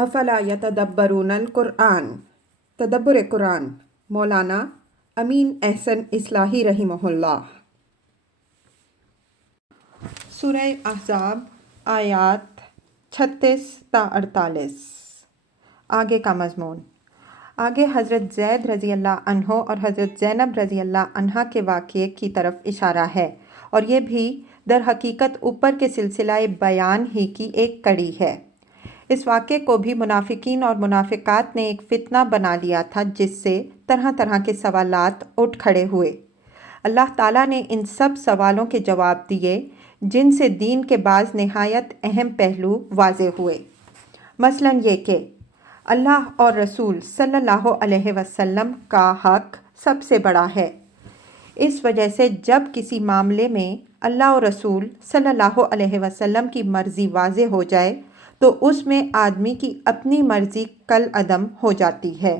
افلا یتدبرون القرآن، تدبر قرآن، مولانا امین احسن اصلاحی رحمہ اللہ۔ سورہ احزاب آیات 36 تا 48۔ آگے کا مضمون، آگے حضرت زید رضی اللہ عنہ اور حضرت زینب رضی اللہ عنہا کے واقعے کی طرف اشارہ ہے، اور یہ بھی در حقیقت اوپر کے سلسلہ بیان ہی کی ایک کڑی ہے۔ اس واقعے کو بھی منافقین اور منافقات نے ایک فتنہ بنا لیا تھا، جس سے طرح طرح کے سوالات اٹھ کھڑے ہوئے۔ اللہ تعالیٰ نے ان سب سوالوں کے جواب دیے، جن سے دین کے بعض نہایت اہم پہلو واضح ہوئے۔ مثلاً یہ کہ اللہ اور رسول صلی اللہ علیہ وسلم کا حق سب سے بڑا ہے۔ اس وجہ سے جب کسی معاملے میں اللہ اور رسول صلی اللہ علیہ وسلم کی مرضی واضح ہو جائے تو اس میں آدمی کی اپنی مرضی کالعدم ہو جاتی ہے۔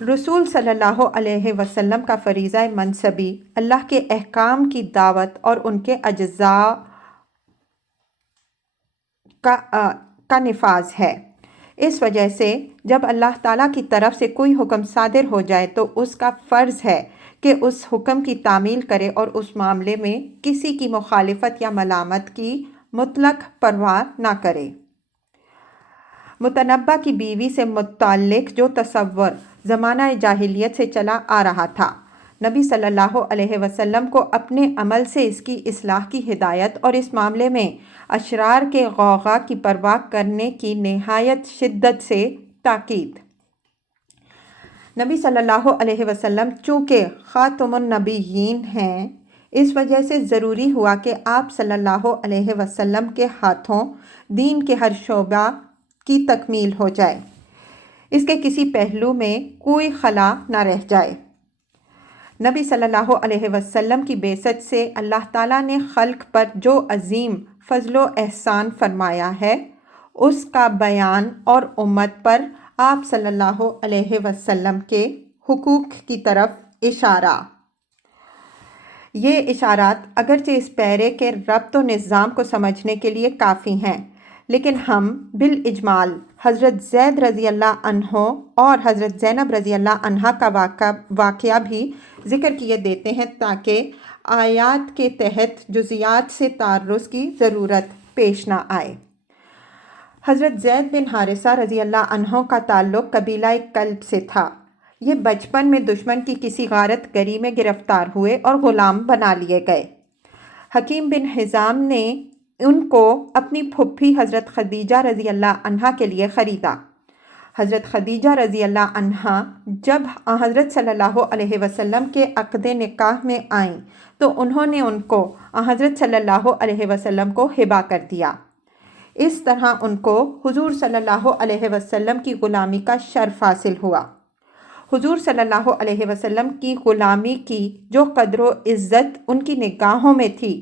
رسول صلی اللہ علیہ وسلم کا فریضہ منصبی اللہ کے احکام کی دعوت اور ان کے اجزاء کا نفاذ ہے۔ اس وجہ سے جب اللہ تعالیٰ کی طرف سے کوئی حکم صادر ہو جائے تو اس کا فرض ہے کہ اس حکم کی تعمیل کرے اور اس معاملے میں کسی کی مخالفت یا ملامت کی مطلق پرواہ نہ کرے۔ متنبہ کی بیوی سے متعلق جو تصور زمانہ جاہلیت سے چلا آ رہا تھا، نبی صلی اللہ علیہ وسلم کو اپنے عمل سے اس کی اصلاح کی ہدایت اور اس معاملے میں اشرار کے غوغا کی پرواہ کرنے کی نہایت شدت سے تاکید۔ نبی صلی اللہ علیہ وسلم چونکہ خاتم النبیین ہیں، اس وجہ سے ضروری ہوا کہ آپ صلی اللہ علیہ وسلم کے ہاتھوں دین کے ہر شعبہ کی تکمیل ہو جائے، اس کے کسی پہلو میں کوئی خلا نہ رہ جائے۔ نبی صلی اللہ علیہ وسلم کی بعثت سے اللہ تعالیٰ نے خلق پر جو عظیم فضل و احسان فرمایا ہے، اس کا بیان اور امت پر آپ صلی اللہ علیہ وسلم کے حقوق کی طرف اشارہ۔ یہ اشارات اگرچہ اس پیرے کے ربط و نظام کو سمجھنے کے لیے کافی ہیں، لیکن ہم بالاجمال حضرت زید رضی اللہ عنہ اور حضرت زینب رضی اللہ عنہا کا واقعہ بھی ذکر کیے دیتے ہیں تاکہ آیات کے تحت جزیات سے تعرض کی ضرورت پیش نہ آئے۔ حضرت زید بن حارثہ رضی اللہ عنہ کا تعلق قبیلہ کلب سے تھا۔ یہ بچپن میں دشمن کی کسی غارت گری میں گرفتار ہوئے اور غلام بنا لیے گئے۔ حکیم بن حزام نے ان کو اپنی پھپھی حضرت خدیجہ رضی اللہ عنہا کے لیے خریدا۔ حضرت خدیجہ رضی اللہ عنہا جب حضرت صلی اللہ علیہ وسلم کے عقد نکاح میں آئیں تو انہوں نے ان کو حضرت صلی اللہ علیہ وسلم کو ہبہ کر دیا۔ اس طرح ان کو حضور صلی اللہ علیہ وسلم کی غلامی کا شرف حاصل ہوا۔ حضور صلی اللہ علیہ وسلم کی غلامی کی جو قدر و عزت ان کی نگاہوں میں تھی،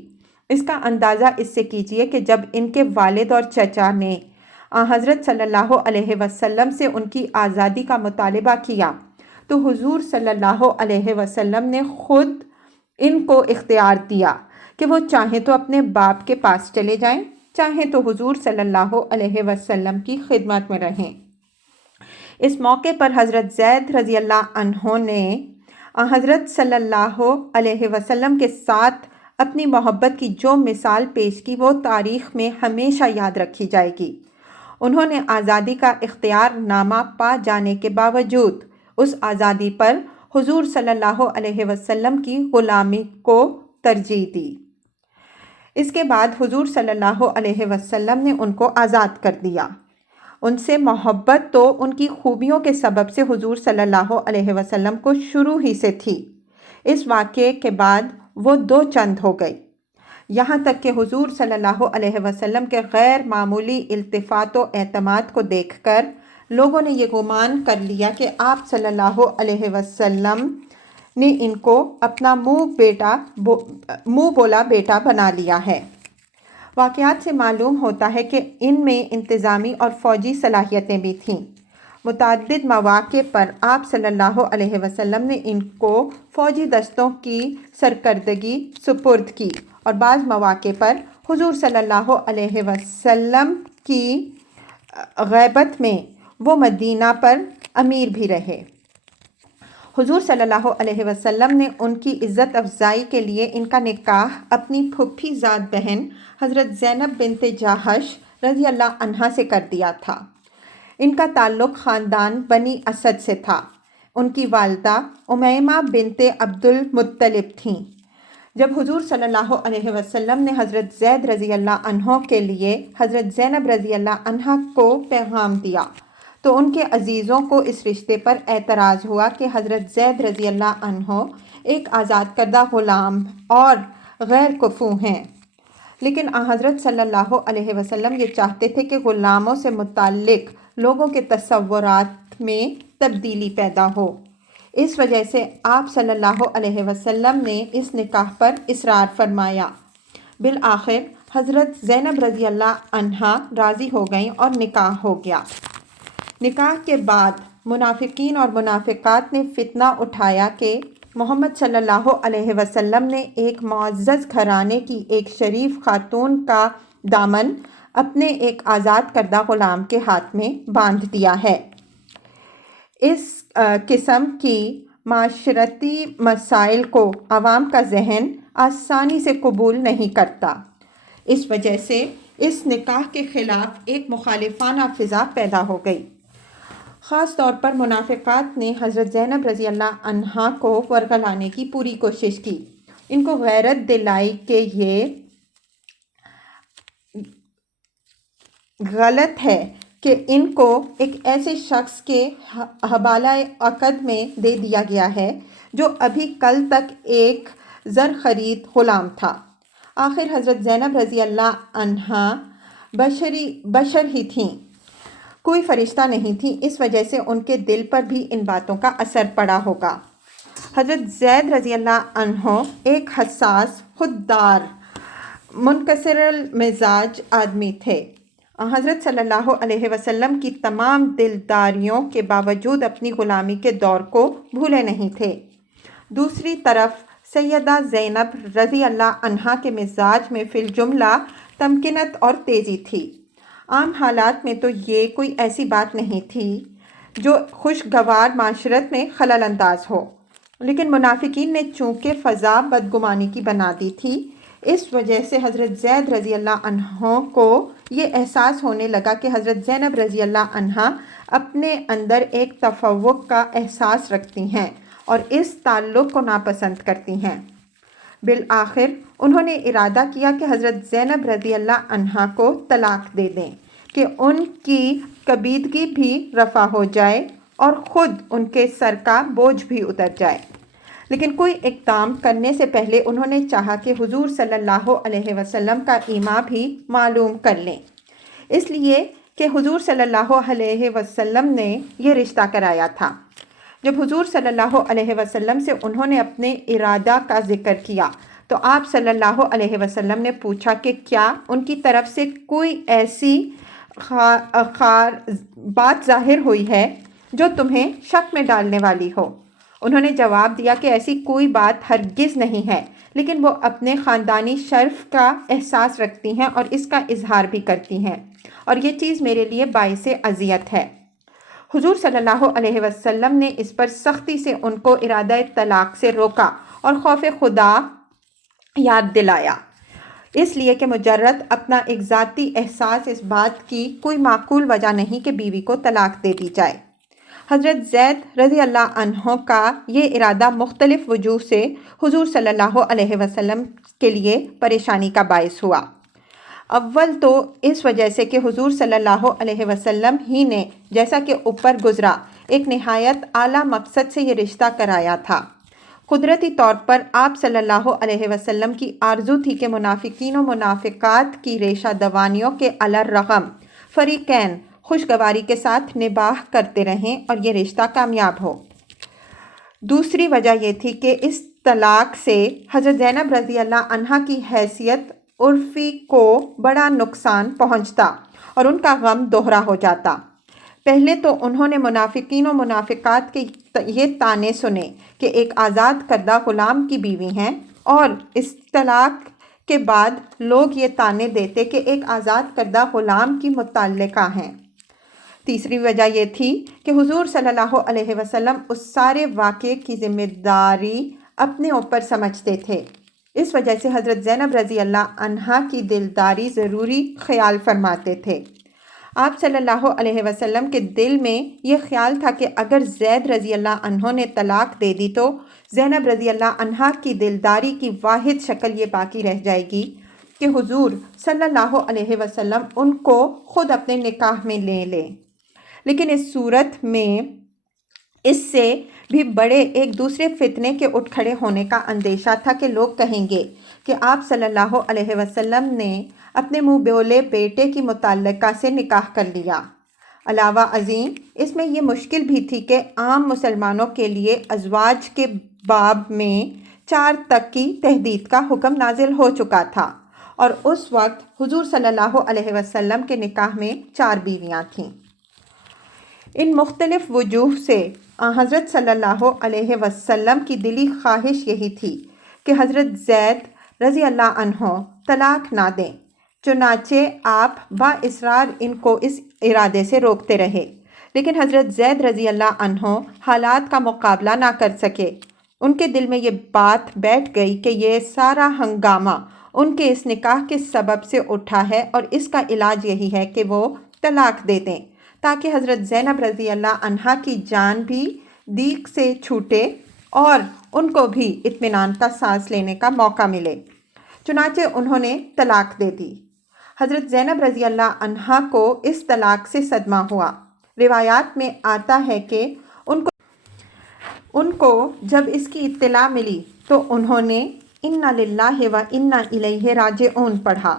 اس کا اندازہ اس سے کیجئے کہ جب ان کے والد اور چچا نے حضرت صلی اللہ علیہ وسلم سے ان کی آزادی کا مطالبہ کیا تو حضور صلی اللہ علیہ وسلم نے خود ان کو اختیار دیا کہ وہ چاہیں تو اپنے باپ کے پاس چلے جائیں، چاہیں تو حضور صلی اللہ علیہ وسلم کی خدمت میں رہیں۔ اس موقع پر حضرت زید رضی اللہ عنہ نے حضرت صلی اللہ علیہ وسلم کے ساتھ اپنی محبت کی جو مثال پیش کی وہ تاریخ میں ہمیشہ یاد رکھی جائے گی۔ انہوں نے آزادی کا اختیار نامہ پا جانے کے باوجود اس آزادی پر حضور صلی اللہ علیہ وسلم کی غلامی کو ترجیح دی۔ اس کے بعد حضور صلی اللہ علیہ وسلم نے ان کو آزاد کر دیا۔ ان سے محبت تو ان کی خوبیوں کے سبب سے حضور صلی اللہ علیہ وسلم کو شروع ہی سے تھی۔ اس واقعے کے بعد وہ دو چند ہو گئی، یہاں تک کہ حضور صلی اللہ علیہ وسلم کے غیر معمولی التفات و اعتماد کو دیکھ کر لوگوں نے یہ گمان کر لیا کہ آپ صلی اللہ علیہ وسلم نے ان کو اپنا منہ بولا بیٹا بنا لیا ہے۔ واقعات سے معلوم ہوتا ہے کہ ان میں انتظامی اور فوجی صلاحیتیں بھی تھیں۔ متعدد مواقع پر آپ صلی اللہ علیہ وسلم نے ان کو فوجی دستوں کی سرکردگی سپرد کی اور بعض مواقع پر حضور صلی اللہ علیہ وسلم کی غیبت میں وہ مدینہ پر امیر بھی رہے۔ حضور صلی اللہ علیہ وسلم نے ان کی عزت افزائی کے لیے ان کا نکاح اپنی پھوپھی زاد بہن حضرت زینب بنت جاحش رضی اللہ عنہا سے کر دیا تھا۔ ان کا تعلق خاندان بنی اسد سے تھا۔ ان کی والدہ امیمہ بنت عبد المطلب تھیں۔ جب حضور صلی اللہ علیہ وسلم نے حضرت زید رضی اللہ عنہ کے لیے حضرت زینب رضی اللہ عنہا کو پیغام دیا تو ان کے عزیزوں کو اس رشتے پر اعتراض ہوا کہ حضرت زید رضی اللہ عنہ ایک آزاد کردہ غلام اور غیر کفو ہیں، لیکن حضرت صلی اللہ علیہ وسلم یہ چاہتے تھے کہ غلاموں سے متعلق لوگوں کے تصورات میں تبدیلی پیدا ہو۔ اس وجہ سے آپ صلی اللہ علیہ وسلم نے اس نکاح پر اصرار فرمایا۔ بالآخر حضرت زینب رضی اللہ عنہا راضی ہو گئیں اور نکاح ہو گیا۔ نکاح کے بعد منافقین اور منافقات نے فتنہ اٹھایا کہ محمد صلی اللہ علیہ وسلم نے ایک معزز گھرانے کی ایک شریف خاتون کا دامن اپنے ایک آزاد کردہ غلام کے ہاتھ میں باندھ دیا ہے۔ اس قسم کی معاشرتی مسائل کو عوام کا ذہن آسانی سے قبول نہیں کرتا۔ اس وجہ سے اس نکاح کے خلاف ایک مخالفانہ فضا پیدا ہو گئی۔ خاص طور پر منافقات نے حضرت زینب رضی اللہ عنہا کو ورغلانے کی پوری کوشش کی۔ ان کو غیرت دلائی کہ یہ غلط ہے کہ ان کو ایک ایسے شخص کے حوالہ عقد میں دے دیا گیا ہے جو ابھی کل تک ایک زر خرید غلام تھا۔ آخر حضرت زینب رضی اللہ عنہا بشر ہی تھیں، کوئی فرشتہ نہیں تھی، اس وجہ سے ان کے دل پر بھی ان باتوں کا اثر پڑا ہوگا۔ حضرت زید رضی اللہ عنہ ایک حساس، خوددار، منکسر المزاج آدمی تھے۔ حضرت صلی اللہ علیہ وسلم کی تمام دلداریوں کے باوجود اپنی غلامی کے دور کو بھولے نہیں تھے۔ دوسری طرف سیدہ زینب رضی اللہ عنہا کے مزاج میں فی الجملہ تمکنت اور تیزی تھی۔ عام حالات میں تو یہ کوئی ایسی بات نہیں تھی جو خوشگوار معاشرت میں خلل انداز ہو، لیکن منافقین نے چونکہ فضا بدگمانی کی بنا دی تھی، اس وجہ سے حضرت زید رضی اللہ عنہ کو یہ احساس ہونے لگا کہ حضرت زینب رضی اللہ عنہا اپنے اندر ایک تفوق کا احساس رکھتی ہیں اور اس تعلق کو ناپسند کرتی ہیں۔ بالآخر انہوں نے ارادہ کیا کہ حضرت زینب رضی اللہ عنہا کو طلاق دے دیں کہ ان کی کبیدگی بھی رفع ہو جائے اور خود ان کے سر کا بوجھ بھی اتر جائے۔ لیکن کوئی اقدام کرنے سے پہلے انہوں نے چاہا کہ حضور صلی اللہ علیہ وسلم کا ایما بھی معلوم کر لیں، اس لیے کہ حضور صلی اللہ علیہ وسلم نے یہ رشتہ کرایا تھا۔ جب حضور صلی اللہ علیہ وسلم سے انہوں نے اپنے ارادہ کا ذکر کیا تو آپ صلی اللہ علیہ وسلم نے پوچھا کہ کیا ان کی طرف سے کوئی ایسی بات ظاہر ہوئی ہے جو تمہیں شک میں ڈالنے والی ہو؟ انہوں نے جواب دیا کہ ایسی کوئی بات ہرگز نہیں ہے، لیکن وہ اپنے خاندانی شرف کا احساس رکھتی ہیں اور اس کا اظہار بھی کرتی ہیں، اور یہ چیز میرے لیے باعث اذیت ہے۔ حضور صلی اللہ علیہ وسلم نے اس پر سختی سے ان کو ارادہ طلاق سے روکا اور خوف خدا یاد دلایا، اس لیے کہ مجرد اپنا ایک ذاتی احساس اس بات کی کوئی معقول وجہ نہیں کہ بیوی کو طلاق دے دی جائے۔ حضرت زید رضی اللہ عنہ کا یہ ارادہ مختلف وجوہ سے حضور صلی اللہ علیہ وسلم کے لیے پریشانی کا باعث ہوا۔ اول تو اس وجہ سے کہ حضور صلی اللہ علیہ وسلم ہی نے، جیسا کہ اوپر گزرا، ایک نہایت اعلیٰ مقصد سے یہ رشتہ کرایا تھا۔ قدرتی طور پر آپ صلی اللہ علیہ وسلم کی آرزو تھی کہ منافقین و منافقات کی ریشہ دوانیوں کے علی الرغم فریقین خوشگواری کے ساتھ نباہ کرتے رہیں اور یہ رشتہ کامیاب ہو۔ دوسری وجہ یہ تھی کہ اس طلاق سے حضرت زینب رضی اللہ عنہا کی حیثیت عرفی کو بڑا نقصان پہنچتا اور ان کا غم دوہرا ہو جاتا۔ پہلے تو انہوں نے منافقین و منافقات کے یہ طعنے سنے کہ ایک آزاد کردہ غلام کی بیوی ہیں، اور اس طلاق کے بعد لوگ یہ طعنے دیتے کہ ایک آزاد کردہ غلام کی مطلقہ ہیں۔ تیسری وجہ یہ تھی کہ حضور صلی اللہ علیہ وسلم اس سارے واقعے کی ذمہ داری اپنے اوپر سمجھتے تھے۔ اس وجہ سے حضرت زینب رضی اللہ عنہا کی دلداری ضروری خیال فرماتے تھے۔ آپ صلی اللہ علیہ وسلم کے دل میں یہ خیال تھا کہ اگر زید رضی اللہ عنہ نے طلاق دے دی تو زینب رضی اللہ عنہا کی دلداری کی واحد شکل یہ باقی رہ جائے گی کہ حضور صلی اللہ علیہ وسلم ان کو خود اپنے نکاح میں لے لیں۔ لیکن اس صورت میں اس سے بھی بڑے ایک دوسرے فتنے کے اٹھ کھڑے ہونے کا اندیشہ تھا کہ لوگ کہیں گے کہ آپ صلی اللہ علیہ وسلم نے اپنے منہ بولے بیٹے کی متعلقہ سے نکاح کر لیا۔ علاوہ ازیں اس میں یہ مشکل بھی تھی کہ عام مسلمانوں کے لیے ازواج کے باب میں 4 تک کی تحدید کا حکم نازل ہو چکا تھا، اور اس وقت حضور صلی اللہ علیہ وسلم کے نکاح میں 4 بیویاں تھیں۔ ان مختلف وجوہ سے حضرت صلی اللہ علیہ وسلم کی دلی خواہش یہی تھی کہ حضرت زید رضی اللہ عنہ طلاق نہ دیں، چنانچہ آپ با اصرار ان کو اس ارادے سے روکتے رہے، لیکن حضرت زید رضی اللہ عنہ حالات کا مقابلہ نہ کر سکے۔ ان کے دل میں یہ بات بیٹھ گئی کہ یہ سارا ہنگامہ ان کے اس نکاح کے سبب سے اٹھا ہے، اور اس کا علاج یہی ہے کہ وہ طلاق دے دیں تاکہ حضرت زینب رضی اللہ عنہا کی جان بھی دیگ سے چھوٹے اور ان کو بھی اطمینان کا سانس لینے کا موقع ملے۔ چنانچہ انہوں نے طلاق دے دی۔ حضرت زینب رضی اللہ عنہا کو اس طلاق سے صدمہ ہوا۔ روایات میں آتا ہے کہ ان کو جب اس کی اطلاع ملی تو انہوں نے اِنَّا لِلَّهِ وَإِنَّا إِلَيْهِ رَاجِعُونَ پڑھا۔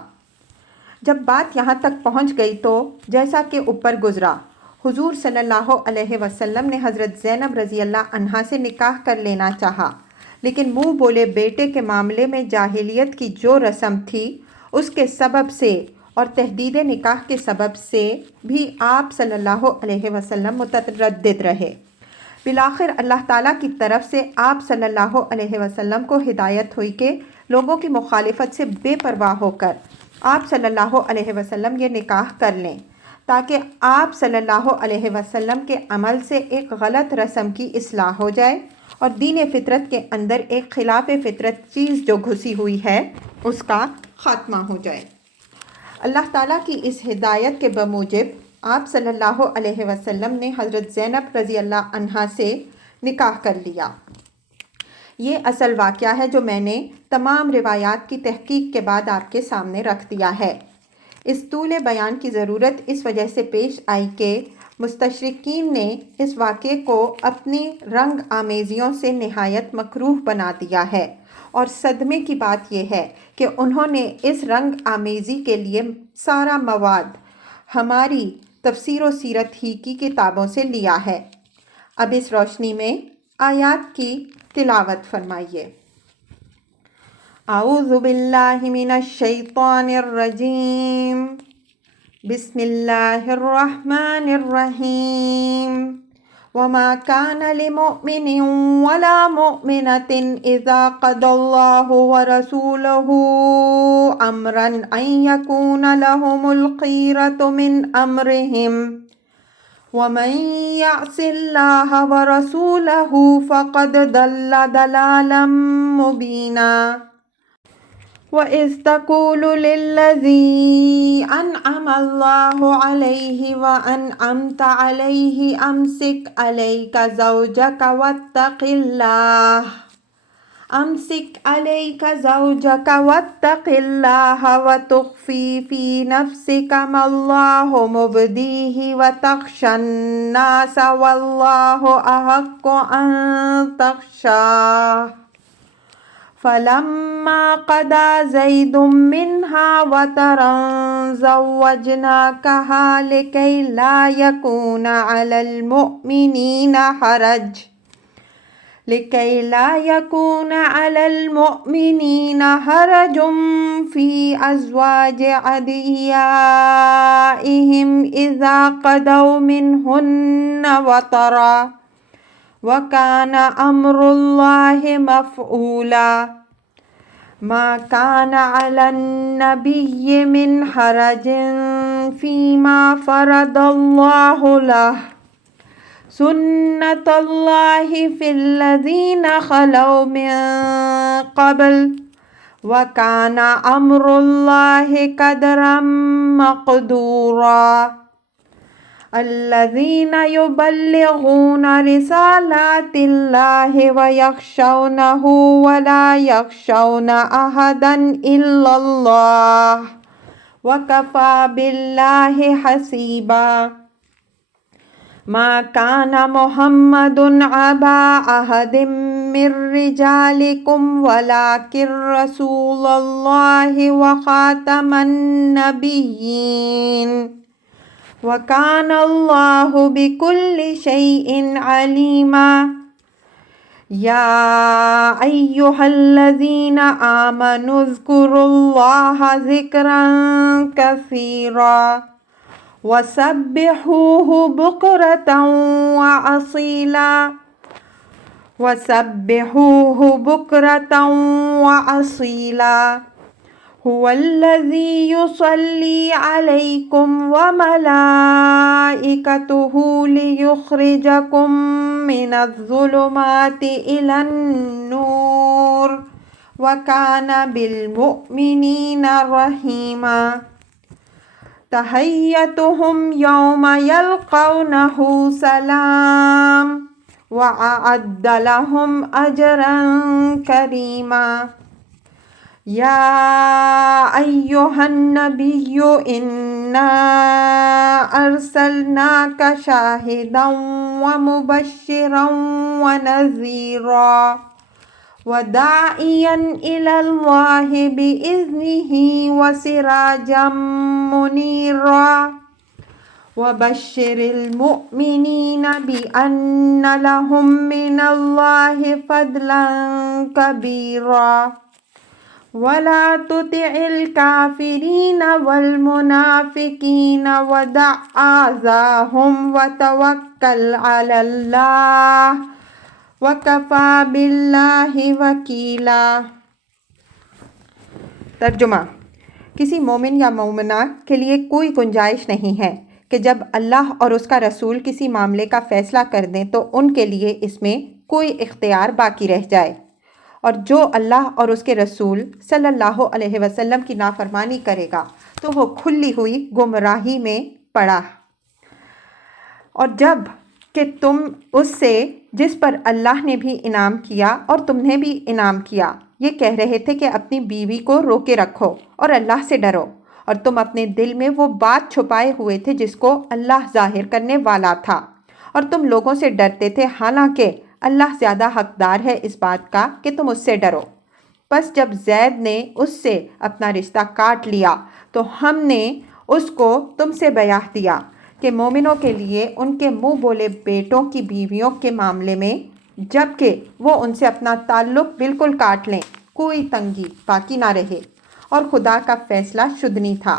جب بات یہاں تک پہنچ گئی تو جیسا کہ اوپر گزرا، حضور صلی اللہ علیہ وسلم نے حضرت زینب رضی اللہ عنہا سے نکاح کر لینا چاہا، لیکن منہ بولے بیٹے کے معاملے میں جاہلیت کی جو رسم تھی اس کے سبب سے اور تحدید نکاح کے سبب سے بھی آپ صلی اللہ علیہ وسلم متردد رہے۔ بالآخر اللہ تعالیٰ کی طرف سے آپ صلی اللہ علیہ وسلم کو ہدایت ہوئی کہ لوگوں کی مخالفت سے بے پرواہ ہو کر آپ صلی اللہ علیہ وسلم یہ نکاح کر لیں، تاکہ آپ صلی اللہ علیہ وسلم کے عمل سے ایک غلط رسم کی اصلاح ہو جائے اور دین فطرت کے اندر ایک خلاف فطرت چیز جو گھسی ہوئی ہے اس کا خاتمہ ہو جائے۔ اللہ تعالیٰ کی اس ہدایت کے بموجب آپ صلی اللہ علیہ وسلم نے حضرت زینب رضی اللہ عنہا سے نکاح کر لیا۔ یہ اصل واقعہ ہے جو میں نے تمام روایات کی تحقیق کے بعد آپ کے سامنے رکھ دیا ہے۔ اس طول بیان کی ضرورت اس وجہ سے پیش آئی کہ مستشرقین نے اس واقعے کو اپنی رنگ آمیزیوں سے نہایت مکروہ بنا دیا ہے، اور صدمے کی بات یہ ہے کہ انہوں نے اس رنگ آمیزی کے لیے سارا مواد ہماری تفسیر و سیرت ہی کی کتابوں سے لیا ہے۔ اب اس روشنی میں آیات کی تلاوت فرمائیے۔ اعوذ باللہ من الشیطان الرجیم، بسم اللہ الرحمن الرحیم۔ وما كان لمؤمن ولا مؤمنة إذا قضى الله ورسوله أمرا أن يكون لهم الخيرة من أمرهم ومن يعص الله ورسوله فقد ضل ضلالا مبينا۔ وَإِذْ تَقُولُ لِلَّذِي أَنْعَمَ اللَّهُ عَلَيْهِ وَأَنْعَمْتَ عَلَيْهِ أَمْسِكْ عَلَيْكَ زَوْجَكَ وَاتَّقِ اللَّهَ وَتُخْفِي فِي نَفْسِكَ مَا اللَّهُ مُبْدِيهِ وَتَخْشَى النَّاسَ وَاللَّهُ أَحَقُّ أَن تَخْشَاهُ۔ فَلَمَّا قَضَى زَيْدٌ مِّنْهَا وَطَرًا زَوَّجْنَاكَهَا لِكَيْ لَا يَكُونَ عَلَى الْمُؤْمِنِينَ حَرَجٌ فِي أَزْوَاجِ أَدْعِيَائِهِمْ إِذَا قَضَوْا مِنْهُنَّ وَطَرًا، وَكَانَ أَمْرُ اللَّهِ مَفْعُولًا۔ مَا كَانَ عَلَى النَّبِيِّ مِنْ حَرَجٍ فيما فرض الله له سنة الله في الذين خلوا من قبل وكان أمر الله قدرا مقدورا الذين يبلغون رسالات الله ويخشونه ولا يخشون أحدا إلا الله وكفى بالله حسيبا ما كان محمد أبا أحد من رجالكم ولكن رسول الله وخاتم النبيين وكان الله بكل شيء عليما يا أيها الذين آمنوا اذكروا الله ذكرا كثيرا وسبحوه بكرة وأصيلا هو الذي يصلي عليكم وملائكته ليخرجكم من الظلمات إلى النور وكان بالمؤمنين رحيما تحيتهم يوم يلقونه سلام وأعد لهم أجرا كريما يا أيها النبي إنا أرسلناك شاهدا ومبشرا ونذيرا وداعيا إلى الله بإذنه وسراجا منيرا وبشر المؤمنين بأن لهم من الله فضلا كبيرا ولا تطع الكافرين والمنافقين ودع آذاهم وتوكل على الله وَكَفَى بِاللَّهِ وَكِيلًا۔ ترجمہ: کسی مومن یا مومنہ کے لیے کوئی گنجائش نہیں ہے کہ جب اللہ اور اس کا رسول کسی معاملے کا فیصلہ کر دیں تو ان کے لیے اس میں کوئی اختیار باقی رہ جائے، اور جو اللہ اور اس کے رسول صلی اللہ علیہ وسلم کی نافرمانی کرے گا تو وہ کھلی ہوئی گمراہی میں پڑا۔ اور جب کہ تم اس سے جس پر اللہ نے بھی انعام کیا اور تم نے بھی انعام کیا یہ کہہ رہے تھے کہ اپنی بیوی کو روکے رکھو اور اللہ سے ڈرو، اور تم اپنے دل میں وہ بات چھپائے ہوئے تھے جس کو اللہ ظاہر کرنے والا تھا، اور تم لوگوں سے ڈرتے تھے، حالانکہ اللہ زیادہ حقدار ہے اس بات کا کہ تم اس سے ڈرو۔ پس جب زید نے اس سے اپنا رشتہ کاٹ لیا تو ہم نے اس کو تم سے بیاہ دیا کہ مومنوں کے لیے ان کے منہ بولے بیٹوں کی بیویوں کے معاملے میں جب کہ وہ ان سے اپنا تعلق بالکل کاٹ لیں کوئی تنگی باقی نہ رہے، اور خدا کا فیصلہ شدنی تھا۔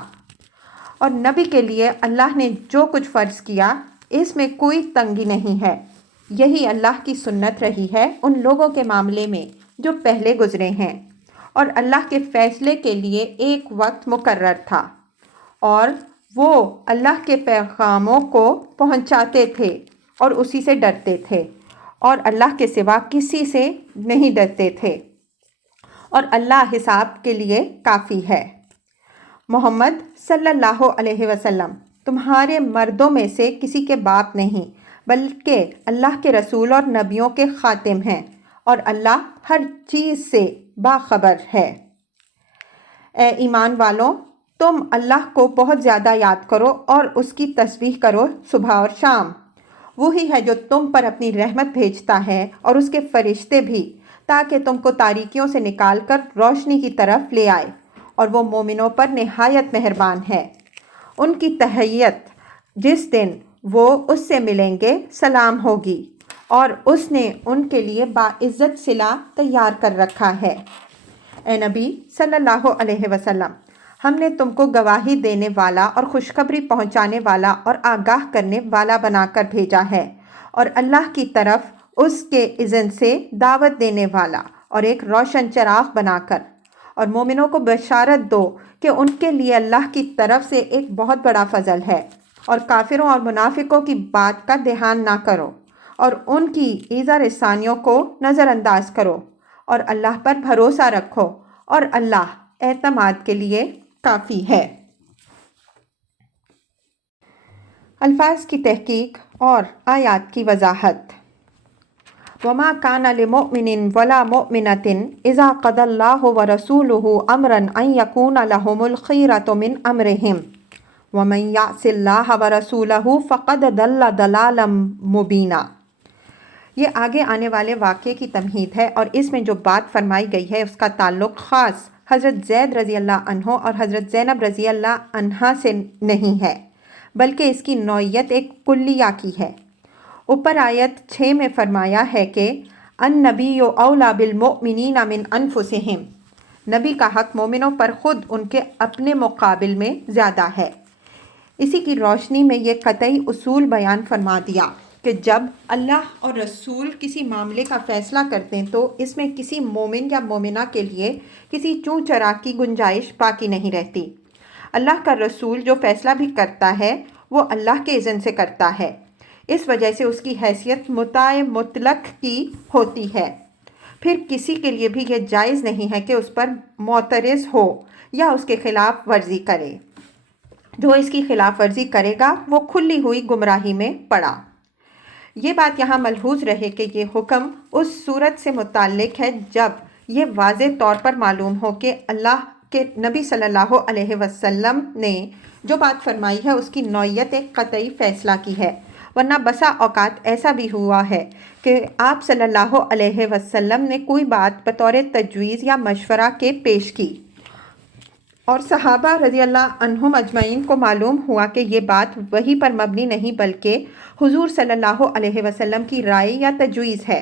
اور نبی کے لیے اللہ نے جو کچھ فرض کیا اس میں کوئی تنگی نہیں ہے، یہی اللہ کی سنت رہی ہے ان لوگوں کے معاملے میں جو پہلے گزرے ہیں، اور اللہ کے فیصلے کے لیے ایک وقت مقرر تھا، اور وہ اللہ کے پیغاموں کو پہنچاتے تھے اور اسی سے ڈرتے تھے، اور اللہ کے سوا کسی سے نہیں ڈرتے تھے، اور اللہ حساب کے لیے کافی ہے۔ محمد صلی اللہ علیہ وسلم تمہارے مردوں میں سے کسی کے باپ نہیں بلکہ اللہ کے رسول اور نبیوں کے خاتم ہیں، اور اللہ ہر چیز سے باخبر ہے۔ اے ایمان والوں، تم اللہ کو بہت زیادہ یاد کرو اور اس کی تسبیح کرو صبح اور شام۔ وہی ہے جو تم پر اپنی رحمت بھیجتا ہے اور اس کے فرشتے بھی، تاکہ تم کو تاریکیوں سے نکال کر روشنی کی طرف لے آئے، اور وہ مومنوں پر نہایت مہربان ہے۔ ان کی تحیت جس دن وہ اس سے ملیں گے سلام ہوگی، اور اس نے ان کے لیے باعزت صلہ تیار کر رکھا ہے۔ اے نبی صلی اللہ علیہ وسلم، ہم نے تم کو گواہی دینے والا اور خوشخبری پہنچانے والا اور آگاہ کرنے والا بنا کر بھیجا ہے، اور اللہ کی طرف اس کے اذن سے دعوت دینے والا اور ایک روشن چراغ بنا کر، اور مومنوں کو بشارت دو کہ ان کے لیے اللہ کی طرف سے ایک بہت بڑا فضل ہے، اور کافروں اور منافقوں کی بات کا دھیان نہ کرو اور ان کی ایذا رسانیوں کو نظر انداز کرو، اور اللہ پر بھروسہ رکھو، اور اللہ اعتماد کے لیے کافی ہے۔ الفاظ کی تحقیق اور آیات کی وضاحت۔ وَمَا كَانَ لِمُؤْمِنٍ وَلَا مُؤْمِنَةٍ إِذَا قَضَى اللَّهُ وَرَسُولُهُ أَمْرًا أَن يَكُونَ لَهُمُ الْخِيَرَةُ مِنْ أَمْرِهِمْ وَمَن يَعْصِ اللَّهَ وَرَسُولَهُ فَقَدْ ضَلَّ ضَلَالًا مُبِينًا۔ یہ آگے آنے والے واقعے کی تمہید ہے، اور اس میں جو بات فرمائی گئی ہے اس کا تعلق خاص حضرت زید رضی اللہ عنہ اور حضرت زینب رضی اللہ عنہا سے نہیں ہے، بلکہ اس کی نوعیت ایک کلیہ کی ہے۔ اوپر آیت 6 میں فرمایا ہے کہ النبی اولیٰ بالمؤمنین من انفسہم، نبی کا حق مومنوں پر خود ان کے اپنے مقابل میں زیادہ ہے۔ اسی کی روشنی میں یہ قطعی اصول بیان فرما دیا کہ جب اللہ اور رسول کسی معاملے کا فیصلہ کرتے ہیں تو اس میں کسی مومن یا مومنہ کے لیے کسی چوں چرا کی گنجائش باقی نہیں رہتی۔ اللہ کا رسول جو فیصلہ بھی کرتا ہے وہ اللہ کے اذن سے کرتا ہے، اس وجہ سے اس کی حیثیت مطاع مطلق کی ہوتی ہے۔ پھر کسی کے لیے بھی یہ جائز نہیں ہے کہ اس پر معترض ہو یا اس کے خلاف ورزی کرے۔ جو اس کی خلاف ورزی کرے گا وہ کھلی ہوئی گمراہی میں پڑا۔ یہ بات یہاں ملحوظ رہے کہ یہ حکم اس صورت سے متعلق ہے جب یہ واضح طور پر معلوم ہو کہ اللہ کے نبی صلی اللہ علیہ وسلم نے جو بات فرمائی ہے اس کی نوعیت ایک قطعی فیصلہ کی ہے، ورنہ بسا اوقات ایسا بھی ہوا ہے کہ آپ صلی اللہ علیہ وسلم نے کوئی بات بطور تجویز یا مشورہ کے پیش کی اور صحابہ رضی اللہ عنہم اجمعین کو معلوم ہوا کہ یہ بات وحی پر مبنی نہیں بلکہ حضور صلی اللہ علیہ وسلم کی رائے یا تجویز ہے،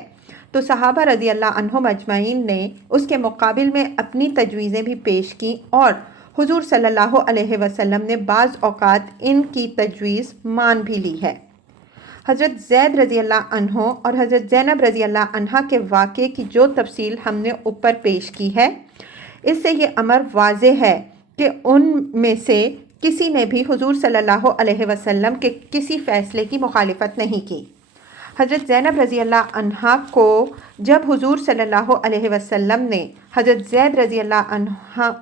تو صحابہ رضی اللہ عنہم اجمعین نے اس کے مقابل میں اپنی تجویزیں بھی پیش کی، اور حضور صلی اللہ علیہ وسلم نے بعض اوقات ان کی تجویز مان بھی لی ہے۔ حضرت زید رضی اللہ عنہ اور حضرت زینب رضی اللہ عنہا کے واقعے کی جو تفصیل ہم نے اوپر پیش کی ہے، اس سے یہ امر واضح ہے کہ ان میں سے کسی نے بھی حضور صلی اللہ علیہ وسلم کے کسی فیصلے کی مخالفت نہیں کی۔ حضرت زینب رضی اللہ عنہا کو جب حضور صلی اللہ علیہ وسلم نے حضرت زید رضی اللہ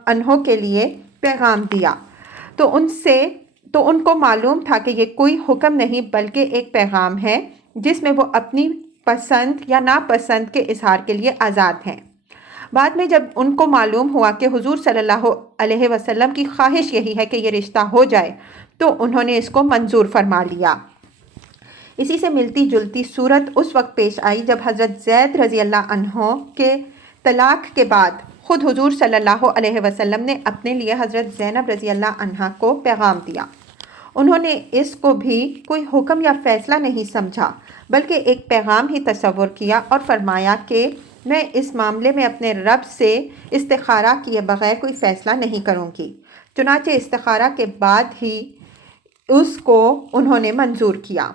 عنہ کے لیے پیغام دیا تو ان کو معلوم تھا کہ یہ کوئی حکم نہیں بلکہ ایک پیغام ہے جس میں وہ اپنی پسند یا ناپسند کے اظہار کے لیے آزاد ہیں۔ بعد میں جب ان کو معلوم ہوا کہ حضور صلی اللہ علیہ وسلم کی خواہش یہی ہے کہ یہ رشتہ ہو جائے تو انہوں نے اس کو منظور فرما لیا۔ اسی سے ملتی جلتی صورت اس وقت پیش آئی جب حضرت زید رضی اللہ عنہ کے طلاق کے بعد خود حضور صلی اللہ علیہ وسلم نے اپنے لیے حضرت زینب رضی اللہ عنہا کو پیغام دیا۔ انہوں نے اس کو بھی کوئی حکم یا فیصلہ نہیں سمجھا بلکہ ایک پیغام ہی تصور کیا اور فرمایا کہ میں اس معاملے میں اپنے رب سے استخارہ کیے بغیر کوئی فیصلہ نہیں کروں گی۔ چنانچہ استخارہ کے بعد ہی اس کو انہوں نے منظور کیا۔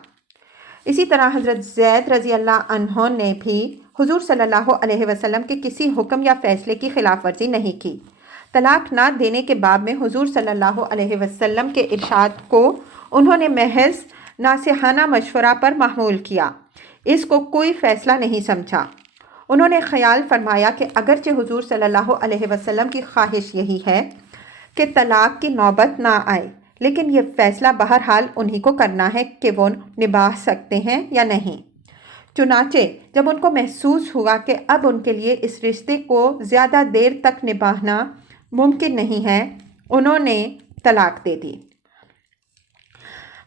اسی طرح حضرت زید رضی اللہ عنہ نے بھی حضور صلی اللہ علیہ وسلم کے کسی حکم یا فیصلے کی خلاف ورزی نہیں کی۔ طلاق نہ دینے کے باب میں حضور صلی اللہ علیہ وسلم کے ارشاد کو انہوں نے محض ناصحانہ مشورہ پر محمول کیا، اس کو کوئی فیصلہ نہیں سمجھا۔ انہوں نے خیال فرمایا کہ اگرچہ حضور صلی اللہ علیہ وسلم کی خواہش یہی ہے کہ طلاق کی نوبت نہ آئے، لیکن یہ فیصلہ بہرحال انہی کو کرنا ہے کہ وہ نبھا سکتے ہیں یا نہیں۔ چنانچہ جب ان کو محسوس ہوا کہ اب ان کے لیے اس رشتے کو زیادہ دیر تک نبھانا ممکن نہیں ہے، انہوں نے طلاق دے دی۔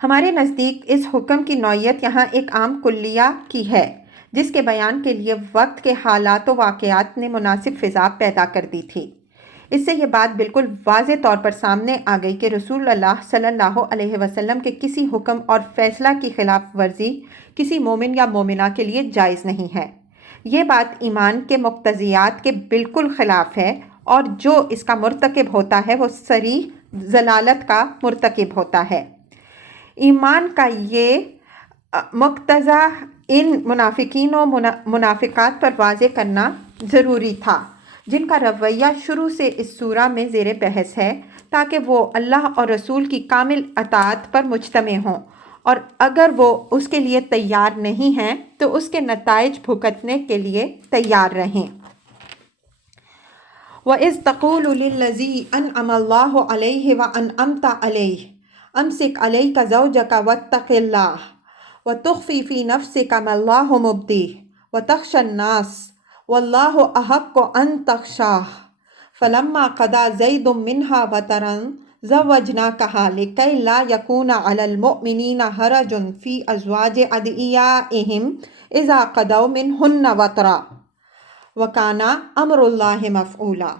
ہمارے نزدیک اس حکم کی نوعیت یہاں ایک عام کلیہ کی ہے جس کے بیان کے لیے وقت کے حالات و واقعات نے مناسب فضا پیدا کر دی تھی۔ اس سے یہ بات بالکل واضح طور پر سامنے آ گئی کہ رسول اللہ صلی اللہ علیہ وسلم کے کسی حکم اور فیصلہ کی خلاف ورزی کسی مومن یا مومنہ کے لیے جائز نہیں ہے۔ یہ بات ایمان کے مقتضیات کے بالکل خلاف ہے، اور جو اس کا مرتکب ہوتا ہے وہ صریح ضلالت کا مرتکب ہوتا ہے۔ ایمان کا یہ مقتضا ان منافقین و منافقات پر واضح کرنا ضروری تھا جن کا رویہ شروع سے اس سورہ میں زیر بحث ہے، تاکہ وہ اللہ اور رسول کی کامل اطاعت پر مجتمع ہوں، اور اگر وہ اس کے لیے تیار نہیں ہیں تو اس کے نتائج بھگتنے کے لیے تیار رہیں۔ وَإِذْ تَقُولُ لِلَّذِي أَنْعَمَ اللَّهُ عَلَيْهِ وَأَنْعَمْتَ عَلَيْهِ أَمْسِكْ عَلَيْكَ زَوْجَكَ وَاتَّقِ اللَّهَ وَتُخْفِي فِي نَفْسِكَ مَا اللَّهُ مُبْدِيهِ وَتَخْشَى النَّاسَ وَاللَّهُ أَحَقُّ أَنْ تَخْشَاهُ فَلَمَّا قَضَى زَيْدٌ مِّنْهَا وَطَرًا زَوَّجْنَاكَهَا لِكَيْ لَا يَكُونَ عَلَى الْمُؤْمِنِينَ حَرَجٌ فِي أَزْوَاجِ أَدْعِيَائِهِمْ إِذَا قَضَوْا مِنْهُنَّ وَطْرًا وَكَانَ أَمْرُ اللَّهِ مَفْعُولًا۔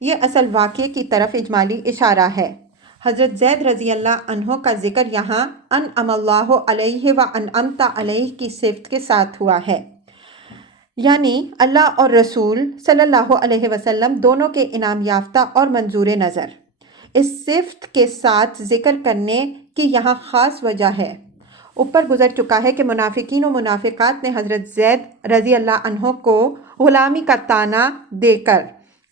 یہ اصل واقعے کی طرف اجمالی اشارہ ہے۔ حضرت زید رضی اللہ عنہ کا ذکر یہاں انعم اللہ علیہ وانعمت علیہ کی صفت کے ساتھ ہوا ہے، یعنی اللہ اور رسول صلی اللہ علیہ وسلم دونوں کے انعام یافتہ اور منظور نظر۔ اس صفت کے ساتھ ذکر کرنے کی یہاں خاص وجہ ہے۔ اوپر گزر چکا ہے کہ منافقین و منافقات نے حضرت زید رضی اللہ عنہ کو غلامی کا طعنہ دے کر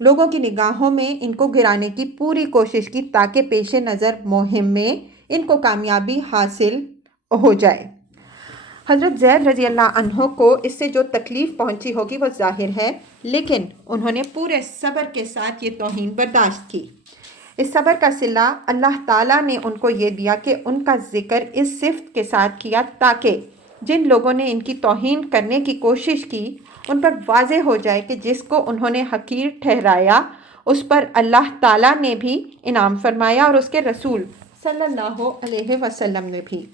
لوگوں کی نگاہوں میں ان کو گرانے کی پوری کوشش کی تاکہ پیش نظر مہم میں ان کو کامیابی حاصل ہو جائے۔ حضرت زید رضی اللہ عنہ کو اس سے جو تکلیف پہنچی ہوگی وہ ظاہر ہے، لیکن انہوں نے پورے صبر کے ساتھ یہ توہین برداشت کی۔ اس صبر کا صلہ اللہ تعالیٰ نے ان کو یہ دیا کہ ان کا ذکر اس صفت کے ساتھ کیا تاکہ جن لوگوں نے ان کی توہین کرنے کی کوشش کی ان پر واضح ہو جائے کہ جس کو انہوں نے حقیر ٹھہرایا اس پر اللہ تعالیٰ نے بھی انعام فرمایا اور اس کے رسول صلی اللہ علیہ وسلم نے بھی۔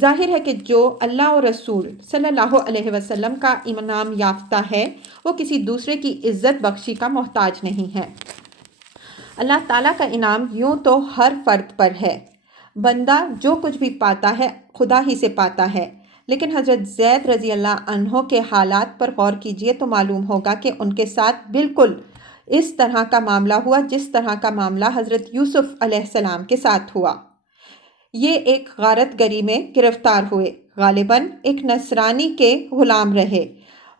ظاہر ہے کہ جو اللہ اور رسول صلی اللہ علیہ وسلم کا انعام یافتہ ہے وہ کسی دوسرے کی عزت بخشی کا محتاج نہیں ہے۔ اللہ تعالیٰ کا انعام یوں تو ہر فرد پر ہے، بندہ جو کچھ بھی پاتا ہے خدا ہی سے پاتا ہے، لیکن حضرت زید رضی اللہ عنہ کے حالات پر غور کیجئے تو معلوم ہوگا کہ ان کے ساتھ بالکل اس طرح کا معاملہ ہوا جس طرح کا معاملہ حضرت یوسف علیہ السلام کے ساتھ ہوا۔ یہ ایک غارت گری میں گرفتار ہوئے، غالباً ایک نصرانی کے غلام رہے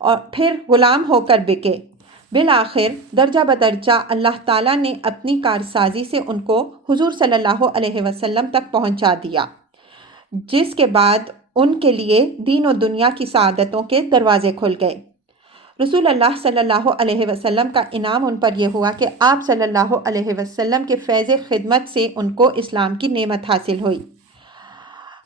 اور پھر غلام ہو کر بکے۔ بالآخر درجہ بدرجہ اللہ تعالیٰ نے اپنی کارسازی سے ان کو حضور صلی اللہ علیہ وسلم تک پہنچا دیا، جس کے بعد ان کے لیے دین و دنیا کی سعادتوں کے دروازے کھل گئے۔ رسول اللہ صلی اللہ علیہ وسلم کا انعام ان پر یہ ہوا کہ آپ صلی اللہ علیہ وسلم کے فیض خدمت سے ان کو اسلام کی نعمت حاصل ہوئی۔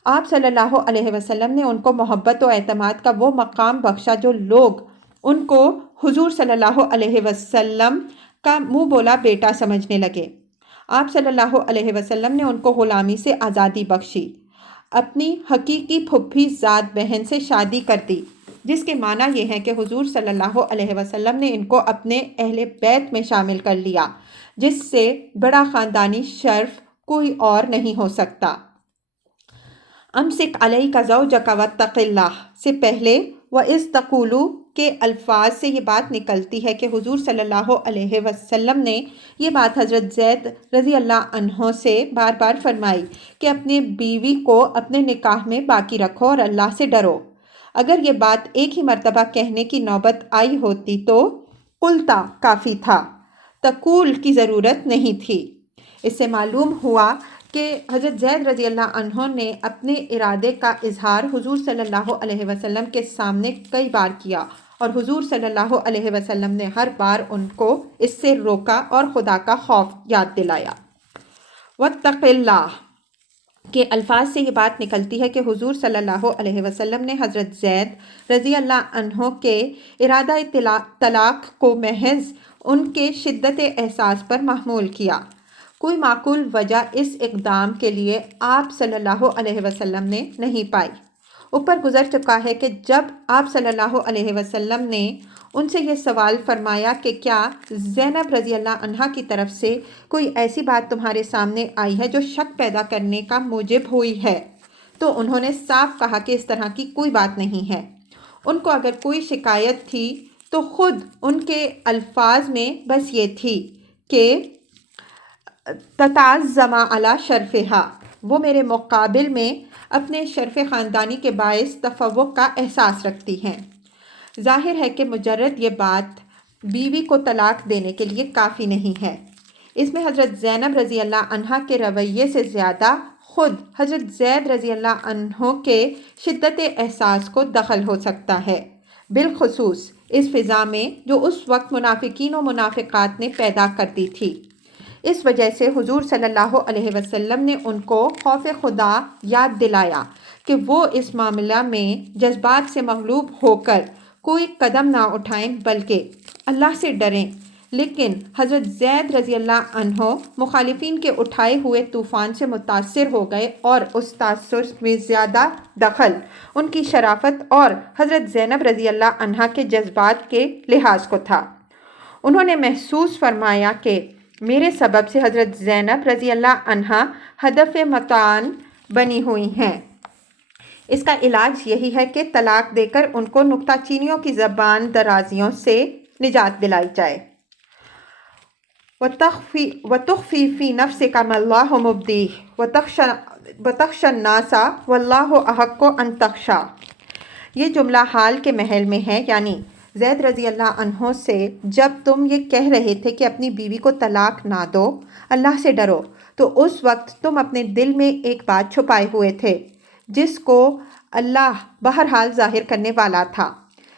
آپ صلی اللہ علیہ وسلم نے ان کو محبت و اعتماد کا وہ مقام بخشا جو لوگ ان کو حضور صلی اللہ علیہ وسلم کا منہ بولا بیٹا سمجھنے لگے۔ آپ صلی اللہ علیہ وسلم نے ان کو غلامی سے آزادی بخشی، اپنی حقیقی پھپھی ذات بہن سے شادی کر دی، جس کے معنی یہ ہے کہ حضور صلی اللہ علیہ وسلم نے ان کو اپنے اہل بیت میں شامل کر لیا، جس سے بڑا خاندانی شرف کوئی اور نہیں ہو سکتا۔ امسک علیک زوجک واتق اللہ سے پہلے وَإِذْ تَقُولُ کے الفاظ سے یہ بات نکلتی ہے کہ حضور صلی اللہ علیہ وسلم نے یہ بات حضرت زید رضی اللہ عنہ سے بار بار فرمائی کہ اپنے بیوی کو اپنے نکاح میں باقی رکھو اور اللہ سے ڈرو۔ اگر یہ بات ایک ہی مرتبہ کہنے کی نوبت آئی ہوتی تو قلتا کافی تھا، تقول کی ضرورت نہیں تھی۔ اس سے معلوم ہوا کہ حضرت زید رضی اللہ عنہ نے اپنے ارادے کا اظہار حضور صلی اللہ علیہ وسلم کے سامنے کئی بار کیا اور حضور صلی اللہ علیہ وسلم نے ہر بار ان کو اس سے روکا اور خدا کا خوف یاد دلایا۔ واتق اللہ کے الفاظ سے یہ بات نکلتی ہے کہ حضور صلی اللہ علیہ وسلم نے حضرت زید رضی اللہ عنہ کے ارادہ طلاق کو محض ان کے شدت احساس پر محمول کیا۔ کوئی معقول وجہ اس اقدام کے لیے آپ صلی اللہ علیہ وسلم نے نہیں پائی۔ اوپر گزر چکا ہے کہ جب آپ صلی اللہ علیہ وسلم نے ان سے یہ سوال فرمایا کہ کیا زینب رضی اللہ عنہا کی طرف سے کوئی ایسی بات تمہارے سامنے آئی ہے جو شک پیدا کرنے کا موجب ہوئی ہے، تو انہوں نے صاف کہا کہ اس طرح کی کوئی بات نہیں ہے۔ ان کو اگر کوئی شکایت تھی تو خود ان کے الفاظ میں بس یہ تھی کہ تتعظم علی شرفہا، وہ میرے مقابل میں اپنے شرف خاندانی کے باعث تفوق کا احساس رکھتی ہیں۔ ظاہر ہے کہ مجرد یہ بات بیوی کو طلاق دینے کے لیے کافی نہیں ہے۔ اس میں حضرت زینب رضی اللہ عنہا کے رویے سے زیادہ خود حضرت زید رضی اللہ عنہ کے شدت احساس کو دخل ہو سکتا ہے، بالخصوص اس فضا میں جو اس وقت منافقین و منافقات نے پیدا کر دی تھی۔ اس وجہ سے حضور صلی اللہ علیہ وسلم نے ان کو خوف خدا یاد دلایا کہ وہ اس معاملہ میں جذبات سے مغلوب ہو کر کوئی قدم نہ اٹھائیں بلکہ اللہ سے ڈریں۔ لیکن حضرت زید رضی اللہ عنہ مخالفین کے اٹھائے ہوئے طوفان سے متاثر ہو گئے اور اس تاثر میں زیادہ دخل ان کی شرافت اور حضرت زینب رضی اللہ عنہا کے جذبات کے لحاظ کو تھا۔ انہوں نے محسوس فرمایا کہ میرے سبب سے حضرت زینب رضی اللہ عنہا ہدف مطعن بنی ہوئی ہیں۔ اس کا علاج یہی ہے کہ طلاق دے کر ان کو نکتہ چینیوں کی زبان درازیوں سے نجات دلائی جائے۔ وَتُخْفِي فِي نَفْسِكَ مَا اللَّهُ مُبْدِيهِ وَتَخْشَى النَّاسَ وَاللَّهُ أَحَقُّ أَن تَخْشَىٰ۔ یہ جملہ حال کے محل میں ہے، یعنی زید رضی اللہ عنہ سے جب تم یہ کہہ رہے تھے کہ اپنی بیوی کو طلاق نہ دو، اللہ سے ڈرو، تو اس وقت تم اپنے دل میں ایک بات چھپائے ہوئے تھے جس کو اللہ بہرحال ظاہر کرنے والا تھا۔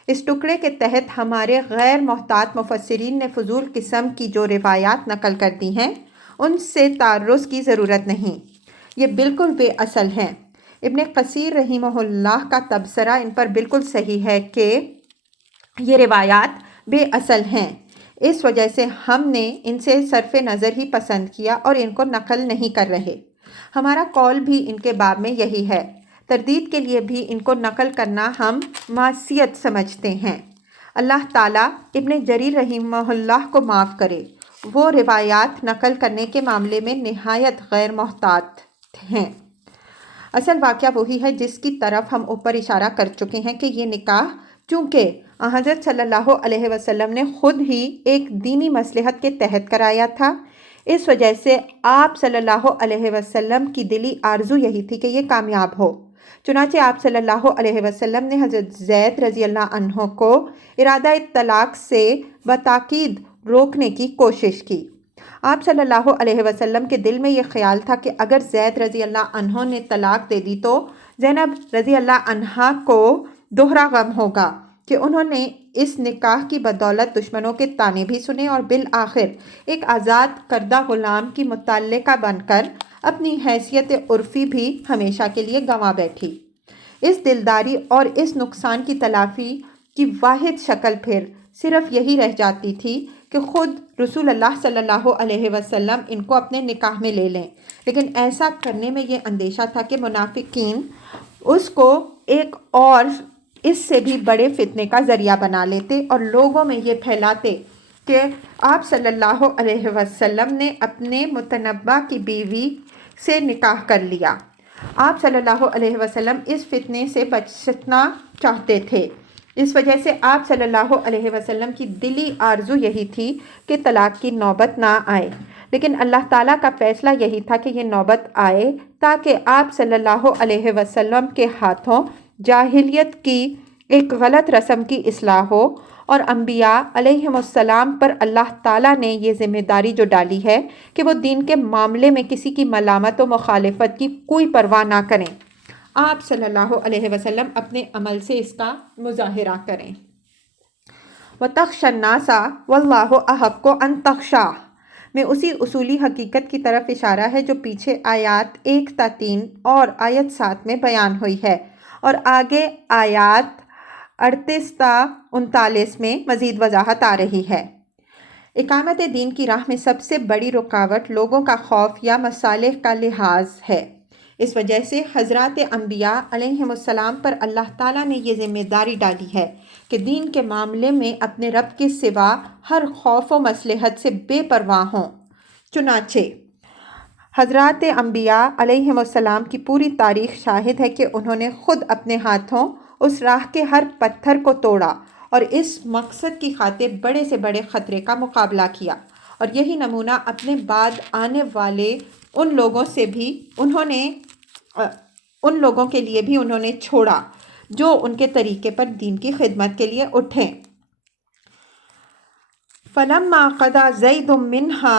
اس ٹکڑے کے تحت ہمارے غیر محتاط مفسرین نے فضول قسم کی جو روایات نقل کر دی ہیں ان سے تعرض کی ضرورت نہیں، یہ بالکل بے اصل ہیں۔ ابن کثیر رحمہ اللہ کا تبصرہ ان پر بالکل صحیح ہے کہ یہ روایات بے اصل ہیں، اس وجہ سے ہم نے ان سے صرف نظر ہی پسند کیا اور ان کو نقل نہیں کر رہے۔ ہمارا قول بھی ان کے باب میں یہی ہے، تردید کے لیے بھی ان کو نقل کرنا ہم معصیت سمجھتے ہیں۔ اللہ تعالیٰ ابن جریر رحمہ اللہ کو معاف کرے، وہ روایات نقل کرنے کے معاملے میں نہایت غیر محتاط ہیں۔ اصل واقعہ وہی ہے جس کی طرف ہم اوپر اشارہ کر چکے ہیں کہ یہ نکاح چونکہ حضرت صلی اللہ علیہ وسلم نے خود ہی ایک دینی مصلحت کے تحت کرایا تھا، اس وجہ سے آپ صلی اللہ علیہ وسلم کی دلی آرزو یہی تھی کہ یہ کامیاب ہو۔ چنانچہ آپ صلی اللہ علیہ وسلم نے حضرت زید رضی اللہ عنہ کو ارادہ طلاق سے بتاکید روکنے کی کوشش کی۔ آپ صلی اللہ علیہ وسلم کے دل میں یہ خیال تھا کہ اگر زید رضی اللہ عنہ نے طلاق دے دی تو زینب رضی اللہ عنہا کو دوہرا غم ہوگا کہ انہوں نے اس نکاح کی بدولت دشمنوں کے طعنے بھی سنے اور بالآخر ایک آزاد کردہ غلام کی متعلقہ بن کر اپنی حیثیت عرفی بھی ہمیشہ کے لیے گنوا بیٹھی۔ اس دلداری اور اس نقصان کی تلافی کی واحد شکل پھر صرف یہی رہ جاتی تھی کہ خود رسول اللہ صلی اللہ علیہ وسلم ان کو اپنے نکاح میں لے لیں، لیکن ایسا کرنے میں یہ اندیشہ تھا کہ منافقین اس کو ایک اور اس سے بھی بڑے فتنے کا ذریعہ بنا لیتے اور لوگوں میں یہ پھیلاتے کہ آپ صلی اللہ علیہ وسلم نے اپنے متنبہ کی بیوی سے نکاح کر لیا۔ آپ صلی اللہ علیہ وسلم اس فتنے سے بچنا چاہتے تھے، اس وجہ سے آپ صلی اللہ علیہ وسلم کی دلی آرزو یہی تھی کہ طلاق کی نوبت نہ آئے، لیکن اللہ تعالیٰ کا فیصلہ یہی تھا کہ یہ نوبت آئے تاکہ آپ صلی اللہ علیہ وسلم کے ہاتھوں جاہلیت کی ایک غلط رسم کی اصلاح ہو، اور انبیاء علیہم السلام پر اللہ تعالیٰ نے یہ ذمہ داری جو ڈالی ہے کہ وہ دین کے معاملے میں کسی کی ملامت و مخالفت کی کوئی پرواہ نہ کریں، آپ صلی اللہ علیہ وسلم اپنے عمل سے اس کا مظاہرہ کریں۔ وَتَخْشَى النَّاسَ وَاللَّهُ أَحَقُّ أَن تَخْشَىٰ میں اسی اصولی حقیقت کی طرف اشارہ ہے جو پیچھے آیات 1 تا 3 اور آیت 7 میں بیان ہوئی ہے، اور آگے آیات 38 تا 39 میں مزید وضاحت آ رہی ہے۔ اقامت دین کی راہ میں سب سے بڑی رکاوٹ لوگوں کا خوف یا مصالح کا لحاظ ہے، اس وجہ سے حضرات انبیاء علیہم السلام پر اللہ تعالیٰ نے یہ ذمہ داری ڈالی ہے کہ دین کے معاملے میں اپنے رب کے سوا ہر خوف و مصلحت سے بے پرواہ ہوں۔ چنانچہ حضرات انبیاء علیہم السلام کی پوری تاریخ شاہد ہے کہ انہوں نے خود اپنے ہاتھوں اس راہ کے ہر پتھر کو توڑا اور اس مقصد کی خاطر بڑے سے بڑے خطرے کا مقابلہ کیا، اور یہی نمونہ اپنے بعد آنے والے ان لوگوں کے لیے بھی انہوں نے چھوڑا جو ان کے طریقے پر دین کی خدمت کے لیے اٹھیں۔ فَلَمَّا قَضَىٰ زَيْدٌ مِّنْهَا